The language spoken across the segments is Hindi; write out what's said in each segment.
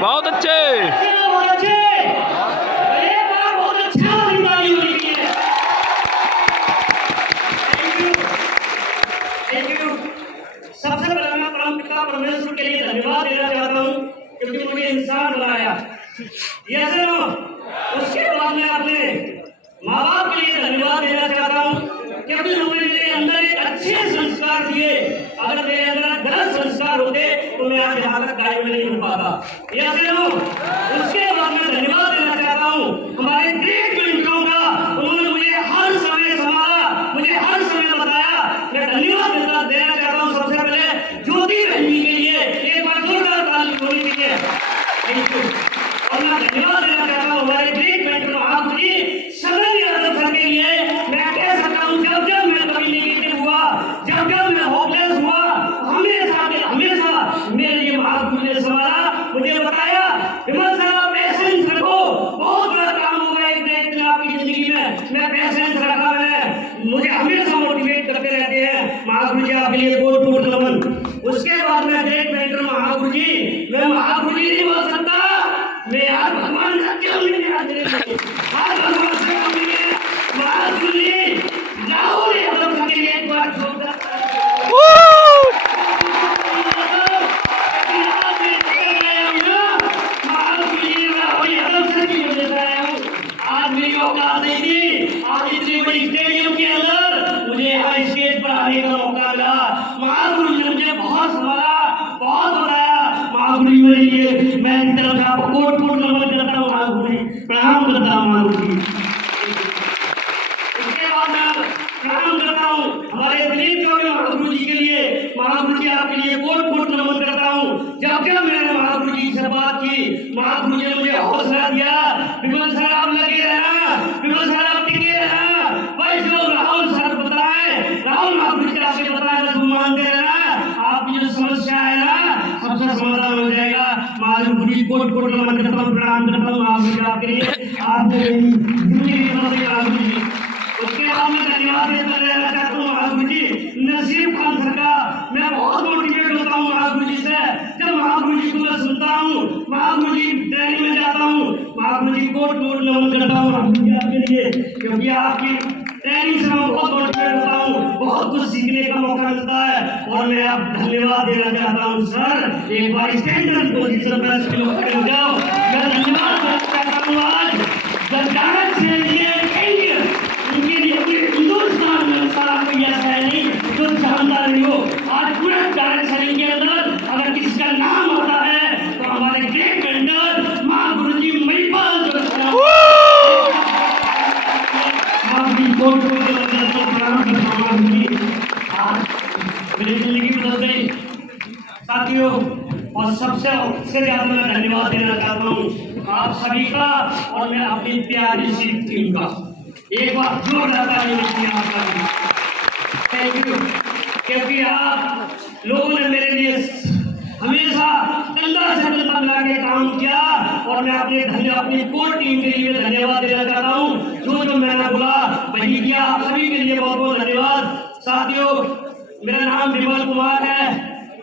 बहुत अच्छे। बहुत अच्छे। एक बार बहुत अच्छा ताली होनी चाहिए। Thank you. सबसे पहले मैं परम पिता परमेश्वर के लिए धन्यवाद देना चाहता हूँ क्योंकि मुझे इंसान बनाया। ये सुनो, उसके बाद मैं अपने माँ बाप के लिए धन्यवाद देना चाहता हूँ क्योंकि उन्होंने मेरे अंदर एक अच्छे संस्कार दिए। अगर मेरे अंदर गलत संस्कार होते तो मैं आज यहाँ तक गायब नहीं हो पाता। ये सुनो, उसके बाद मैं धन्यवाद देना चाहता हूँ हमारे ग्रेट मेंटरों का। उन्होंने मुझे हर समय संभाला, मुझे हर समय बताया। मैं धन्यवाद देना चाहता हूँ सबसे पहले ज्योति बहन जी के लिए। एक बार जोरदार ताली होनी चाहिए। Thank you. और मैं धन्यवाद देना चाहता हूँ हमारे ग्रेट मेंटर महापुरुष जी सदन यादव सर के लिए। मैं कह सकता हूँ जब जब मैं कभी नेगेटिव हुआ, जब जब मैं होपलेस हुआ, हमेशा मेरे लिए महापुरुष ने संभाला, मुझे बताया विमल सर आप पेशेंस रखो, बहुत बड़ा काम होगा एक दिन आपकी जिंदगी में। मैं पेशेंस रखा है, मुझे हमेशा मोटिवेट करते रहते हैं महापुरुष जी। आपके लिए कोट कोट नमन। उसके बाद मैं ग्रेट मेंटर महापुरुष जी, मैं महापुरुष जी नहीं बोल सकता, मैं आज भगवान से क्यों नहीं आज भगवान से क्यों नहीं है महापुरुष जी। राहुल यादव सर के लिए एक बार जोरदार औकात नहीं थी। आज इतनी बड़ी स्टेडियम के अंदर मुझे यहाँ स्टेज पर आने का मौका मिला। महापुरुष ने मुझे बहुत संभाला, बहुत बताया। महापुरुष जी मेरे लिए मैं इस तरफ से आपको कोट कोट नमन करता हूँ महापुरुष जी, प्रणाम करता हूँ महापुरुष जी। उसके बाद मैं प्रणाम करता हूँ हमारे दिलीप चौधरी महापुरुष जी के लिए। महापुरुष जी आपके लिए कोट कोट नमन करता हूँ। जब जब मैंने महापुरुष जी से बात की, महापुरुष जी ने मुझे हौसला दिया, विमल सर आप लगे रहना, विमल सर आप टिके रहना। भाई जो राहुल सर बताए, राहुल महापुरुष जी आपके बताए बस मानते रहना, आपकी जो समस्या है ना सबसे समाधान हो जाएगा। महापुरुष जी कोट कोट नमन करता हूँ, प्रणाम करता हूँ महापुरुष जी आपके लिए, आपने जिंदगी बदल महापुरुष जी। उसके बाद मैं धन्यवाद देता रहना चाहता हूँ महापुरुष जी नसीब खान सर का। मैं बहुत मोटिवेट होता हूँ महापुरुष जी से। जब महापुरुष जी को मैं सुनता हूँ, महापुरुष जी ट्रेनिंग में जाता हूँ, महापुरुष जी कोट कोट नमन करता हूँ महापुरुष जी आपके लिए, क्योंकि आपकी ट्रेनिंग से मैं बहुत मोटिवेट होता हूँ, बहुत कुछ सीखने का मौका मिलता है। और मैं आप धन्यवाद देना चाहता हूँ सर, एक बार स्टैंडर्ड पोजीशन पर खड़े हो जाओ। मैं धन्यवाद देना चाहता हूँ आज जनजागरण से लिए उनके लिए पूरे हिंदुस्तान में सारा कोई ऐसा है नहीं जो जानता नहीं हो। आज पूरे झारखंड के अंदर अगर किसी का नाम आता है तो हमारे ग्रेट मेंटर महापुरुष जी महिपाल जो मेरी जिंदगी बदल गई साथियों। और सबसे ज्यादा मैं धन्यवाद देना चाहता हूँ आप सभी का और मैं अपनी प्यारी सी टीम का। एक बार जोरदार ताली आपका थैंक यू, क्योंकि आप लोगों ने मेरे लिए हमेशा कंधा से कंधा मिला के काम किया। और मैं अपनी कोर टीम के लिए धन्यवाद देना चाहता हूँ। जो मैंने बोला वही किया। आप सभी के लिए बहुत बहुत धन्यवाद साथियों। मेरा नाम विमल कुमार है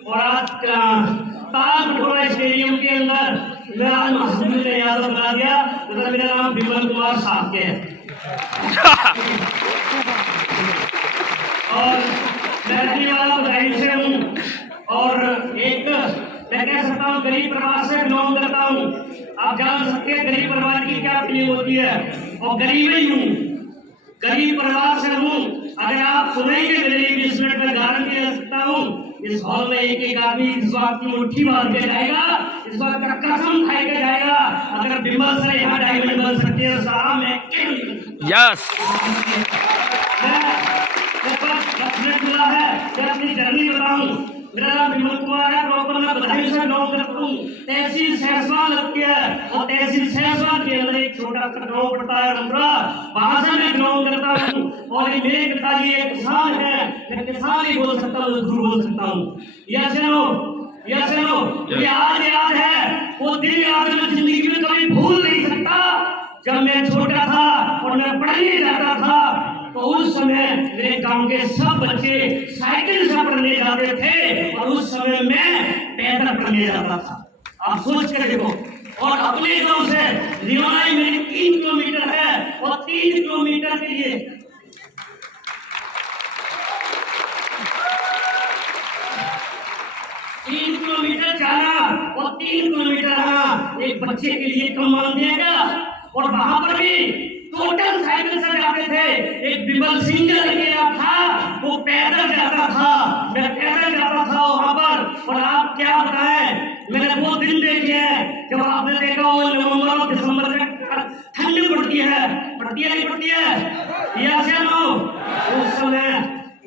और आज ताल कटोरा स्टेडियम के अंदर मैं आज महापुरुष ने यादव बना दिया, मतलब मेरा नाम विमल कुमार साहब के है। और मैं रहने वाला बधाई से हूँ और एक मैं कह सकता हूँ गरीब परिवार से बिलोंग करता हूँ। आप जान सकते हैं गरीब परिवार की क्या फीलिंग होती है, और गरीब ही हूँ, गरीब परिवार से हूँ। अगर आप सुनेंगे मेरे 20 मिनट में गारंटी दे सकता हूँ इस हॉल में एक एक आदमी इस बात की मुट्ठी बांध के जाएगा, इस बात का कसम खाए के जाएगा अगर विमल सर यहाँ डायमंड बन सकते हैं सारा मैं क्यों नहीं। यस मिला है मैं अपनी जर्नी बताऊं। मेरा नाम विमल कुमार है, प्रॉपर मैं बधाई से बिलोंग करता हूँ। तहसील सहसवाल लगती है और तहसील सहसवाल के अंदर एक छोटा सा गाँव पड़ता है रमरा, वहां से मैं बिलोंग करता हूँ। और ये मेरे पिताजी एक किसान है, मैं किसान ही बोल सकता हूँ, मजदूर बोल सकता हूँ। यस नो ये आज याद है, वो दिन याद मैं जिंदगी में कभी भूल नहीं सकता। जब मैं छोटा था और मैं पढ़ने जाता था तो उस समय मेरे गांव के सब बच्चे साइकिल से पढ़ने जाते थे और उस समय मैं पैदल पढ़ने जाता था। आप सोच कर देखो। और अपने गांव से रिवाई मेरी 3 किलोमीटर है और 3 किलोमीटर के लिए 3 किलोमीटर जाना और 3 किलोमीटर आना एक बच्चे के लिए कम मान दिएगा। और वहां पर भी टोटल साइकिल से जाते थे। एक बिमल सिंह करके था, वो पैदल जाता था, मैं पैदल जाता था वहां पर। और आप क्या बताएं, मैंने वो दिन देखे हैं जब आपने देखा हो नवंबर और दिसंबर में ठंडी पड़ती है नहीं पड़ती है, या उस समय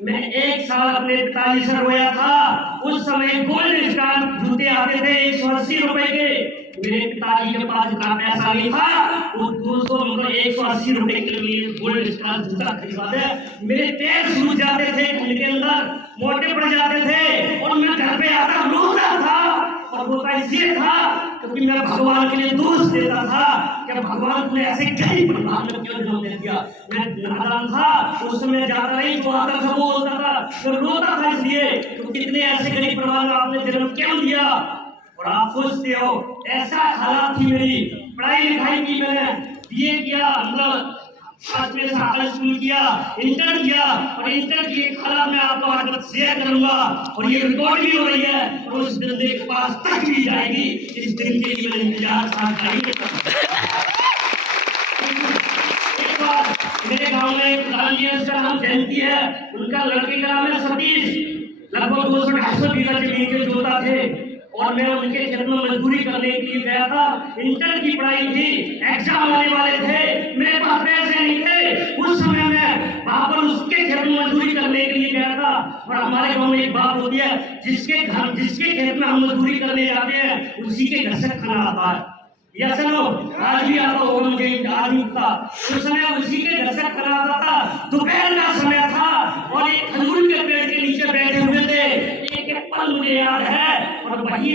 मैं 1 साल अपने पिताजी से रोया था। उस समय गोल्ड स्टार जूते आते थे 180 रुपए के। मेरे पिताजी के पास इतना पैसा नहीं था, वो 200 मतलब 180 रुपए के लिए गोल्ड स्टार जूता खरीदा दे। मेरे पैर सूज जाते थे, ठंड के अंदर मोटे पड़ जाते थे और मैं घर पे आता रोता था। और रोता इसलिए था क्योंकि मैं भगवान के लिए दोष देता था कि भगवान ने ऐसे गरीब परिवार में क्यों जन्म दे दिया। मैं नादान था, उस समय ज्यादा नहीं जो आता था वो होता था, मैं रोता था इसलिए क्योंकि इतने ऐसे गरीब परिवार में आपने जन्म क्यों दिया। और आप सोचते हो ऐसा हालात थी मेरी, पढ़ाई लिखाई की, मैंने बीए किया, मतलब 5वें से हाई स्कूल किया, इंटर किया। और इंटर की एक हालत में आपको आज शेयर करूंगा और ये रिकॉर्ड भी हो रही है और उस दिन के पास तक भी जाएगी। इस दिन के लिए मैंने इंतजार मेरे गांव में एक प्रधान जी उसका नाम जयंती है, उनका लड़के का नाम है सतीश। लगभग 200-250 बीघा जमीन के जोता थे और मैं उनके खेत में मजदूरी करने के लिए गया था। इंटर की पढ़ाई थी, एग्जाम होने वाले थे, मेरे पास पैसे नहीं थे। उस समय में वहां पर उसके खेत में मजदूरी करने के लिए गया था। और हमारे गांव में एक बात होती है, जिसके खेत में हम मजदूरी करने जाते हैं उसी के घर से खाना आता है। या चलो आज भी आता होगा, मुझे आदमी था उस समय उसी के घर से खाना आता था। दोपहर का समय था और एक खजूर के पेड़ के नीचे बैठे हुए थे। एक पल मुझे याद है और वही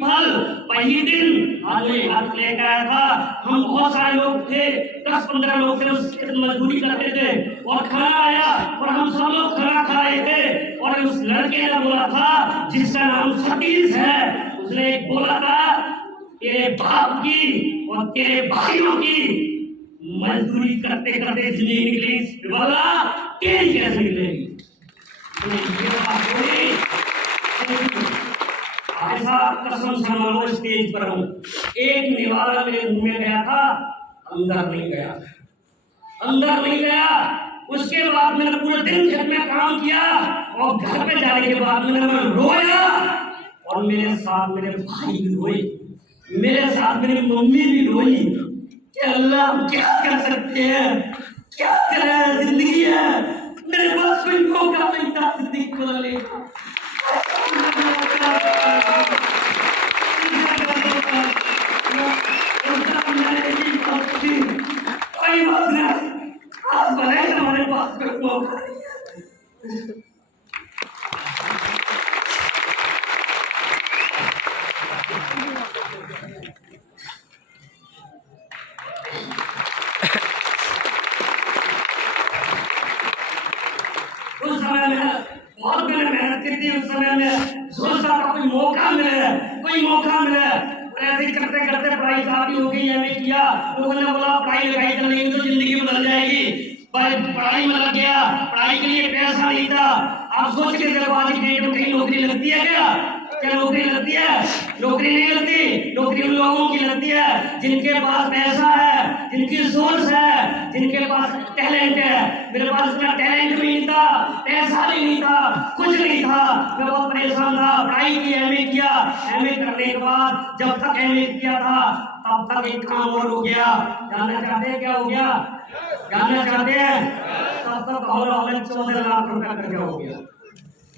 पल वही दिन आज मैं याद लेकर आया था। हम बहुत सारे लोग थे, 10-15 लोग थे, उस मजदूरी करते थे और खाना आया और हम सब लोग खाना खा रहे थे। और उस लड़के ने बोला था जिसका नाम सतीश है, उसने एक बोला था तेरे बाप की और तेरे भाइयों की मजदूरी करते करते जिंदगी निकली, वाला तेरी कैसे निकलेगी। ऐसा कसम से मानो स्टेज पर हूं, एक निवाला मेरे मुंह में गया था, अंदर नहीं गया। उसके बाद मैंने पूरे दिन खेत में काम किया और घर पे जाने के बाद मैंने रोया और मेरे साथ मेरे भाई भी रोए, मेरे साथ मेरी मम्मी भी रोई कि अल्लाह हम क्या कर सकते हैं, क्या करें, जिंदगी है, मेरे पास कोई मौका नहीं था जिंदगी बदलने का। कोई बात नहीं, आज भले हमारे पास कोई मौका नहीं है। उस समय में बहुत मैंने मेहनत की थी। उस समय में सोचता था कोई मौका मिले। ऐसे ही करते करते पढ़ाई शादी हो गई, एमए किया। लोगों ने बोला पढ़ाई लिखाई कर लेंगे तो जिंदगी बदल जाएगी। पढ़ाई में लग गया, पढ़ाई के लिए पैसा नहीं था। आप सोच के देखो आज की डेट में कहीं नौकरी लगती है क्या नौकरी लगती है? नौकरी नहीं लगती। नौकरी उन लोगों की लगती है जिनके पास पैसा है, जिनकी सोर्स है, जिनके पास टैलेंट है। मेरे पास इतना टैलेंट भी नहीं था, पैसा भी नहीं था, कुछ नहीं था। मैं बहुत परेशान था, पढ़ाई की, एमए किया। एमए करने के बाद जब तक एमए किया था तब तक एक काम और हो गया। जानना चाहते हैं क्या हो गया? जानना चाहते हैं? तब तक और 14 लाख रुपया खर्चा हो गया।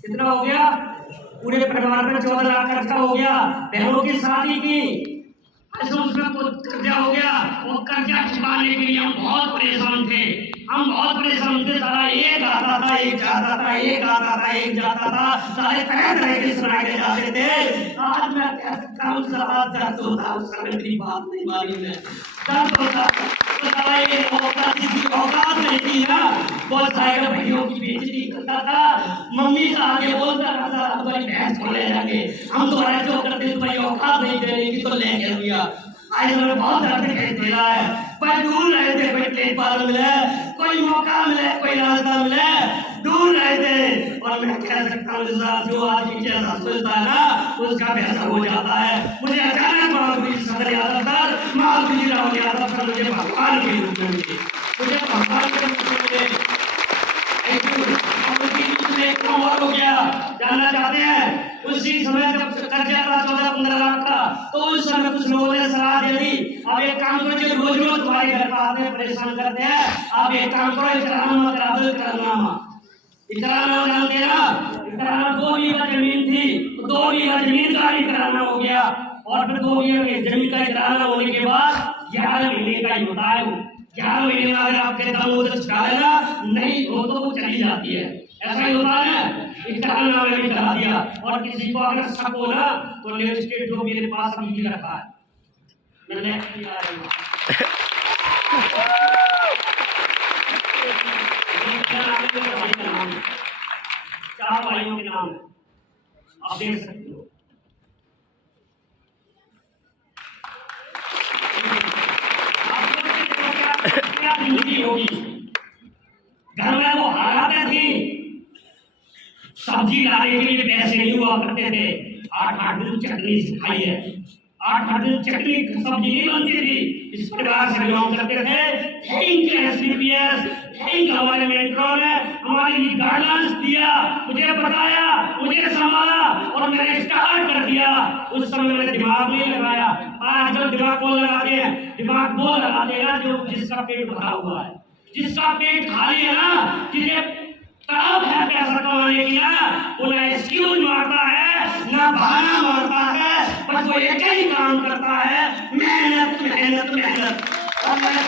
कितना हो गया? पूरे परिवार में 14 लाख खर्चा हो गया। बहनों की शादी की, उसमें कर्जा हो गया। और कर्जा चुकाने के लिए हम बहुत परेशान थे। सारा एक आता था, एक जाता था, एक आता था, एक जाता था, सारे तरह तरह के सुनाए जाते थे। आज मैं क्या करता हूँ, दर्द होता, उस समय मेरी बात नहीं मानी, मैं दर्द होता। औकात नहीं थी ना, बहुत सारे भाइयों की बेइज्जती करता था, मम्मी से आगे बोलता था तुम्हारी भैंस को ले जाएंगे, हम तुम्हारा जो करते तुम्हारी औकात नहीं दे रही तो ले गया भैया। आज हमें बहुत दर्द दिखाई दे रहा है, पर दूर रहे थे, कोई प्लेटफॉर्म मिले, कोई मौका मिले, कोई रास्ता मिले, दूर रहे थे। और मैं कह सकता हूँ जो आदमी जैसा सोचता है ना उसका बेहतर हो जाता है। मुझे अचानक महावीर सदर यादव सर, महावीर राव यादव सर मुझे भगवान के रूप में मिले, मुझे भगवान के रूप में मिले। हो गया जानना चाहते हैं, उसी समय जब कर्जा था 14-15 लाख का, तो उस समय कुछ लोगों ने सलाह दे दी, अब एक काम करो, जो रोज रोज तुम्हारे घर पर आते हैं परेशान करते हैं, आप एक काम करो, इकरारनामा करा दो। इकरारनामा जानते हैं ना, इकरारनामा 2 बीघा जमीन थी, 2 बीघा जमीन का इकरारनामा हो गया, और फिर 2 बीघा जमीन का इकरारनामा होने के बाद 11 महीने का ही होता है वो। 11 महीने में अगर आपके दम हो तो छुड़ा लेना, नहीं हो तो वो चली जाती है, ऐसा ही होता है। इकरारनामा में भी करा दिया, और किसी को अगर शक हो ना तो लेजिस्लेट जो मेरे पास अभी रखा है, मैंने चार भाइयों के नाम आप देख सकते हो। क्या जिंदगी होगी, घर में वो हालातें थी, सब्जी लाने के लिए पैसे नहीं हुआ करते थे, 8-8 दिन चटनी सिखाई है, 8-8 दिन चटनी सब्जी नहीं बनती थी, इस परिवार से बिलोंग करते थे। थैंक यू एसपीपीएस, थैंक यू हमारे मेंटरों ने हमारी गाइडेंस दिया, मुझे बताया, मुझे संभाला और मैंने स्टार्ट कर दिया। उस समय मैंने दिमाग नहीं लगाया, आज जब दिमाग को लगाते हैं, दिमाग वो लगा देगा जो जिसका पेट भरा हुआ है, जिसका पेट खाली है ना, जिसे तड़प है पैसा कमाने की ना, वो ना एक्सक्यूज मारता है ना बहाना मारता है, बस वो एक ही काम करता है, मेहनत मेहनत मेहनत। और मैंने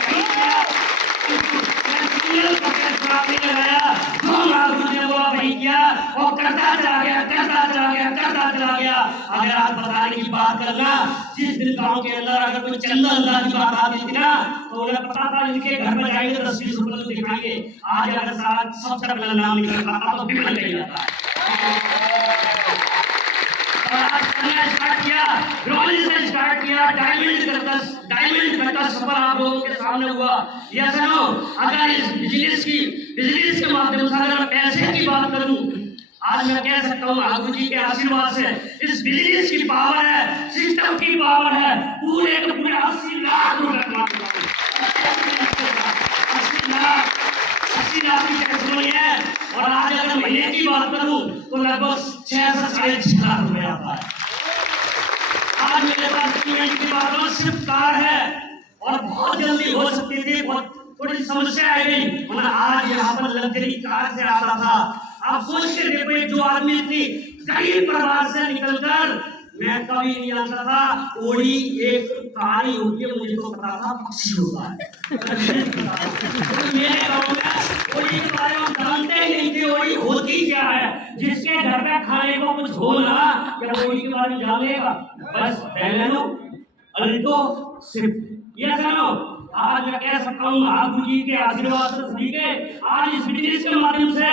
लगाया, जो मुझे वो वही किया, वो करता चला गया, करता चला गया, करता चला गया। अगर आप बताने की बात करना, जिस दिन गाँव के अंदर अगर कोई चंदा अंदा की बात आती थी ना, तो उन्हें पता था इनके घर में जाएंगे तो 10-20 रुपये तो दिखाएंगे। आज अगर सबसे पहले नाम निकल आता तो बिगड़ नहीं जाता है। स्टार्ट किया डायमंड का सफर आप लोगों के सामने हुआ। यस नो, अगर इस बिजनेस के माध्यम से अगर मैं पैसे की बात करूं, आज मैं कह सकता हूँ आगू जी के आशीर्वाद से इस बिजनेस की पावर है, सिस्टम की पावर है, पूरे 80 लाख रुपए 80 लाख की टैक्स है। और आज अगर महीने की बात करूं तो लगभग 6 से 6.5 लाख रुपए आता है। आज मेरे पास की बात सिर्फ कार है, और बहुत जल्दी हो सकती थी, बहुत थोड़ी समस्या आ गई, वरना आज यहाँ पर लग्जरी कार से आता था। आप सोचते देखो, जो आदमी थी गरीब परिवार से निकलकर, मैं कभी नहीं जानता था ओड़ी एक कहानी होती है, मुझे तो पता था पक्षी होता है। मेरे गाँव में ओड़ी के बारे में जानते ही नहीं थे, ओड़ी होती क्या है। जिसके घर पे खाने को कुछ हो ना, क्या ओड़ी के बारे में जानेगा? बस बैलेनो अल्टो सिर्फ ये जानो। आज मैं कह सकता हूँ आगू जी के आशीर्वाद से सभी के, आज इस बिजनेस के माध्यम से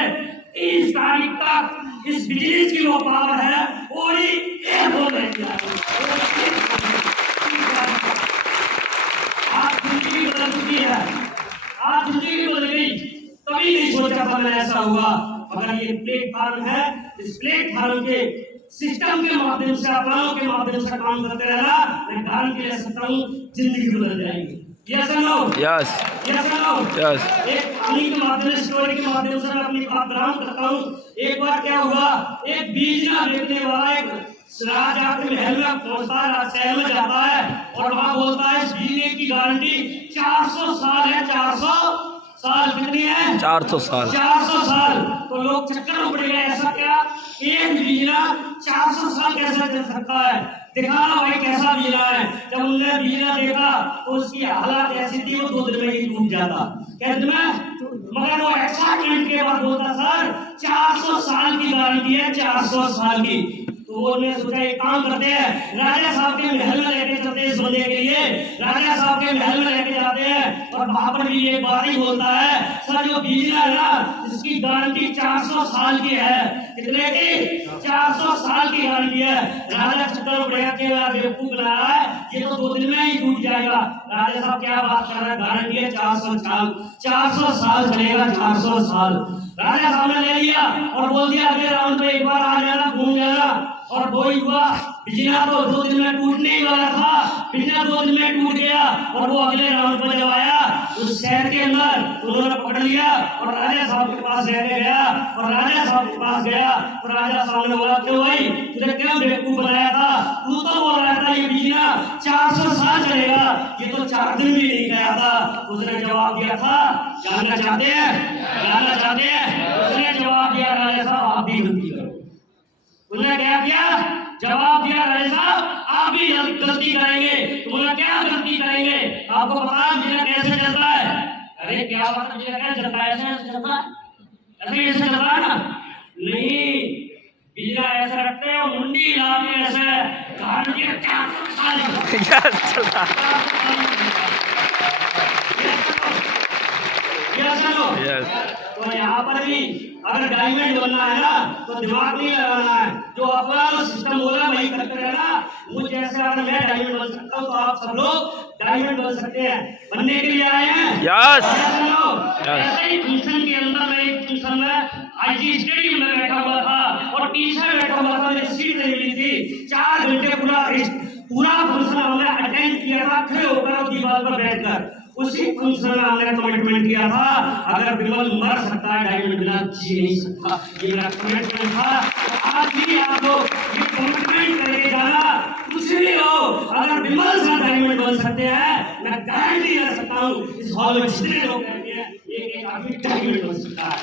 30 तारीख तक इस बिजनेस की वो पावर है, ओड़ी एक हो रही है। आज जिंदगी बदल चुकी है, आज जिंदगी बदल गई। कभी नहीं सोचा था मैं ऐसा हुआ, मगर ये प्लेटफार्म है, इस प्लेटफार्म के सिस्टम के माध्यम से, अपनाओं के माध्यम से काम करते रहना, मैं गारंटी ले सकता हूँ जिंदगी बदल जाएगी। Yes no? Yes no? Yes. एक कहानी के माध्यम से, स्टोरी के माध्यम से मैं अपनी बात बयान करता हूँ। एक बार क्या हुआ, एक बीजना बेचने वाला एक राजा के महल में पहुंचता है, शहर में जाता है, और वहां बोलता है इस बीजने की गारंटी 400 साल है। 400 साल कितनी है? 400 साल। 400 साल। तो लोग चक्कर में पड़ गए, ऐसा क्या एक बीजना 400 साल कैसे चल सकता है? दिखाना भाई कैसा बीजना है। जब उन्होंने बीजना देखा तो उसकी हालत ऐसी थी, वो 2 दिन में ही डूब जाता। कहते में, मगर वो एक्साइटमेंट के बाद बोलता सर 400 साल की गारंटी है, 400 साल की। तो उन्होंने सोचा एक काम करते हैं, राजा साहब के महल में लेके चलते इस बंदे के लिए, राजा साहब के महल में लेके जाते हैं और वहां पर भी एक बात ही बोलता है, सर जो बिजली है ना इसकी गारंटी 400 साल की है। कितने की? 400 साल की गारंटी है। राजा चक्रवर्ती के बेवकूफ बना रहा है, ये तो 2 दिन में ही टूट जाएगा। राजा साहब क्या बात कर रहे हैं, गारंटी है 400 साल, 400 साल चलेगा, 400 साल। राजा साहब ने ले लिया और बोल दिया अगले राउंड पे एक बार आ जाना, घूम जाना। और वो ही हुआ, बिजली तो 2 दिन में टूटने ही वाला था, बिजली 2 दिन में टूट गया। और वो अगले राउंड पर जब आया उस शहर के अंदर उन्होंने पकड़ लिया और राजा साहब के पास लेके गया। और राजा साहब के पास गया तो राजा साहब ने बोला, क्यों भाई तुझे क्यों बेवकूफ बनाया था? तू तो बोल रहा था ये बिजली 400 साल चलेगा, ये तो 4 दिन भी नहीं गया था। उसने जवाब दिया था, जानना चाहते हैं? जानना चाहते हैं? उसने जवाब दिया, राजा साहब आप भी गलती करो। उसने क्या किया? जवाब दिया, राजा साहब आप भी गलती करेंगे। तुमने क्या गलती करेंगे? आपको पता है बिजली कैसे चलता है? अरे क्या बात है, बिजली कैसे चलता है? ऐसे चलता है, ऐसे चलता है ना? नहीं, बिजली ऐसे रखते हैं, मुंडी हिलाते ऐसे, गारंटी 400 साल चलता है। तो यहाँ पर भी अगर डायमंड बनना है ना तो दिमाग नहीं लगाना है, जो अपना सिस्टम बोला वही करते रहना। मुझे जैसे अगर मैं डायमंड बन सकता हूँ तो आप सब लोग डायमंड बन सकते हैं। बनने के लिए आए हैं। ऐसे ही फंक्शन के अंदर मैं एक फंक्शन में आईजी स्टेडियम में बैठा हुआ था और पीछे बैठा हुआ था, मेरी सीट नहीं मिली थी। 4 घंटे पूरा फंक्शन हमने अटेंड किया था, खड़े होकर दीवार पर बैठकर। उसी फंक्शन में हमने कमिटमेंट किया था, अगर विमल मर सकता है डायमंड बिना जी नहीं सकता, ये मेरा कमिटमेंट था। आज भी आप लोग ये कमिटमेंट करके जाना, कुछ भी हो, अगर विमल से डायमंड बन सकते हैं, मैं गारंटी दे सकता हूँ इस हॉल में जितने लोग बैठे हैं एक आदमी डायमंड बन सकता है।